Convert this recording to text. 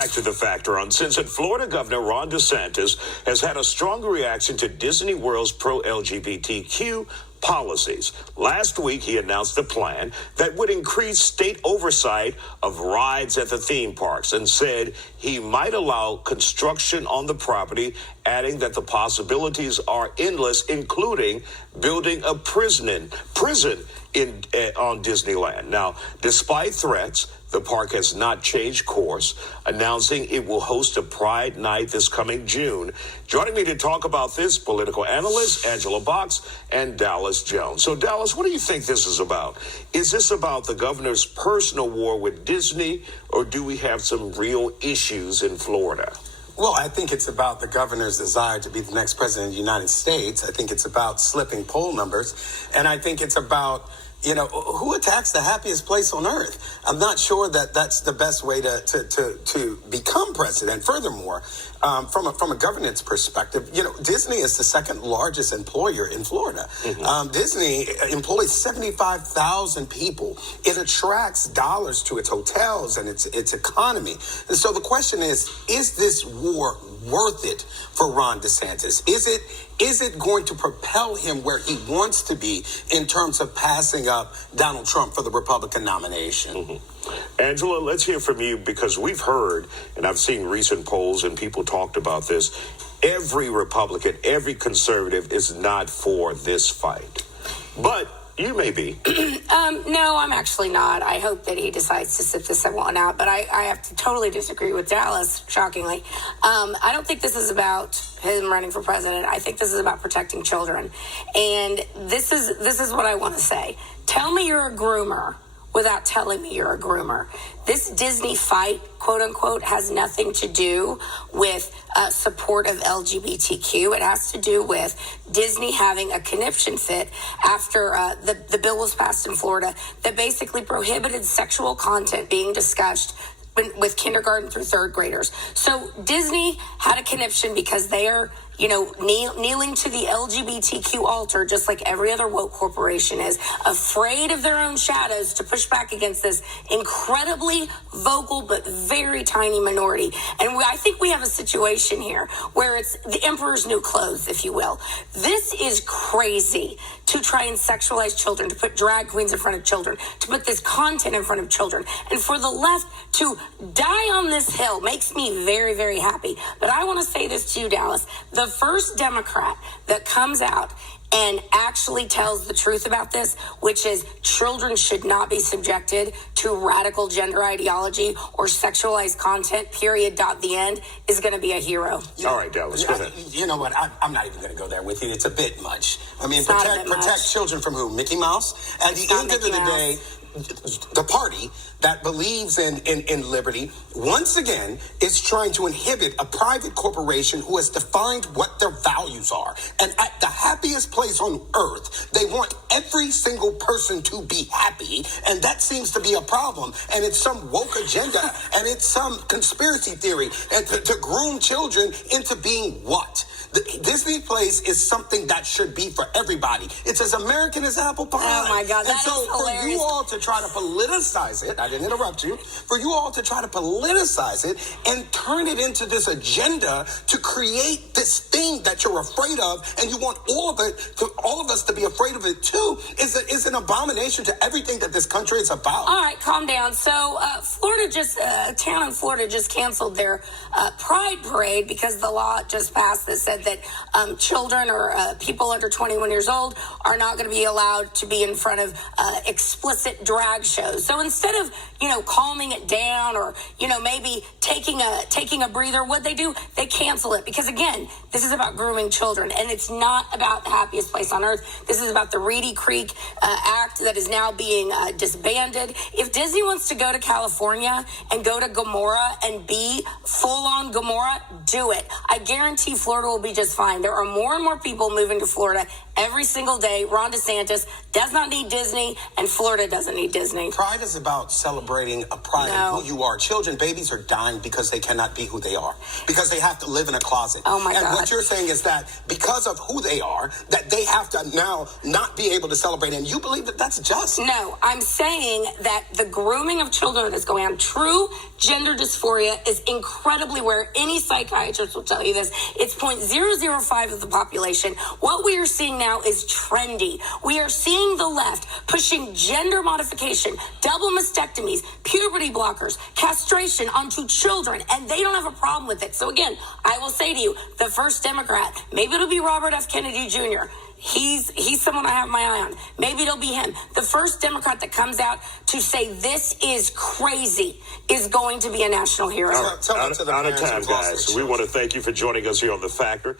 Back to the Factor Uncensored. Florida Governor Ron DeSantis has had a stronger reaction to Disney World's pro-LGBTQ policies. Last week, he announced a plan that would increase state oversight of rides at the theme parks and said he might allow construction on the property, adding that the possibilities are endless, including building a prison on Disneyland. Now, despite threats, the park has not changed course, announcing it will host a Pride Night this coming June. Joining me to talk about this, political analyst Angela Box and Dallas Jones. So, Dallas, what do you think this is about? Is this about the governor's personal war with Disney, or do we have some real issues in Florida? Well, I think it's about the governor's desire to be the next president of the United States. I think it's about slipping poll numbers. And I think it's about, who attacks the happiest place on earth? I'm not sure that that's the best way to become president. Furthermore, from a governance perspective, Disney is the second largest employer in Florida. Mm-hmm. Disney employs 75,000 people. It attracts dollars to its hotels and its economy. And so the question is this war worth it for Ron DeSantis? Is it going to propel him where he wants to be in terms of passing up Donald Trump for the Republican nomination? Mm-hmm. Angela, let's hear from you, because we've heard, and I've seen recent polls and people talked about this, every Republican, every conservative is not for this fight. But you may be. No, I'm actually not. I hope that he decides to sit this one out. But I have to totally disagree with Dallas, shockingly. I don't think this is about him running for president. I think this is about protecting children. And this is what I want to say. Tell me you're a groomer without telling me you're a groomer. This Disney fight, quote unquote, has nothing to do with support of LGBTQ. It has to do with Disney having a conniption fit after the bill was passed in Florida that basically prohibited sexual content being discussed with kindergarten through third graders. So Disney had a conniption because they are, kneeling to the LGBTQ altar, just like every other woke corporation is, afraid of their own shadows to push back against this incredibly vocal but very tiny minority. And I think we have a situation here where it's the emperor's new clothes, if you will. This is crazy to try and sexualize children, to put drag queens in front of children, to put this content in front of children. And for the left to die on this hill makes me very, very happy. But I want to say this to you, Dallas. The first Democrat that comes out and actually tells the truth about this, which is children should not be subjected to radical gender ideology or sexualized content, period, the end, is going to be a hero. All right, Dallas, go ahead. You know what? I'm not even going to go there with you. It's a bit much. I mean, protect children from who? Mickey Mouse? At the end of the day, the party that believes in liberty, once again, is trying to inhibit a private corporation who has defined what their values are. And at the happiest place on earth, they want every single person to be happy. And that seems to be a problem. And it's some woke agenda and it's some conspiracy theory and to groom children into being what? The Disney place is something that should be for everybody. It's as American as apple pie. Oh, my God, that is hilarious. For you all to try to politicize it, I didn't interrupt you, for you all to try to politicize it and turn it into this agenda to create this thing that you're afraid of, and you want all of us to be afraid of it too, is an abomination to everything that this country is about. All right, calm down. So a town in Florida just canceled their Pride Parade because the law just passed that said that children or people under 21 years old are not going to be allowed to be in front of explicit drag shows. So instead of, calming it down or, maybe taking a breather, what they do, they cancel it. Because again, this is about grooming children, and it's not about the happiest place on earth. This is about the Reedy Creek Act that is now being disbanded. If Disney wants to go to California and go to Gomorrah and be full-on Gomorrah, do it. I guarantee Florida will be just fine. There are more and more people moving to Florida every single day. Ron DeSantis does not need Disney, and Florida doesn't need need Disney. Pride is about celebrating a pride in who you are. Children, babies are dying because they cannot be who they are, because they have to live in a closet. Oh my God. And what you're saying is that because of who they are, that they have to now not be able to celebrate. And you believe that that's just? No, I'm saying that the grooming of children is going on. True gender dysphoria is incredibly rare. Any psychiatrist will tell you this. It's 0.005 of the population. What we are seeing now is trendy. We are seeing the left pushing gender modification, double mastectomies, puberty blockers, castration onto children, and they don't have a problem with it. So again, I will say to you, the first Democrat, maybe it'll be Robert F. Kennedy Jr., He's someone I have my eye on. Maybe it'll be him. The first Democrat that comes out to say this is crazy is going to be a national hero. Out of time, guys. We want to thank you for joining us here on The Factor.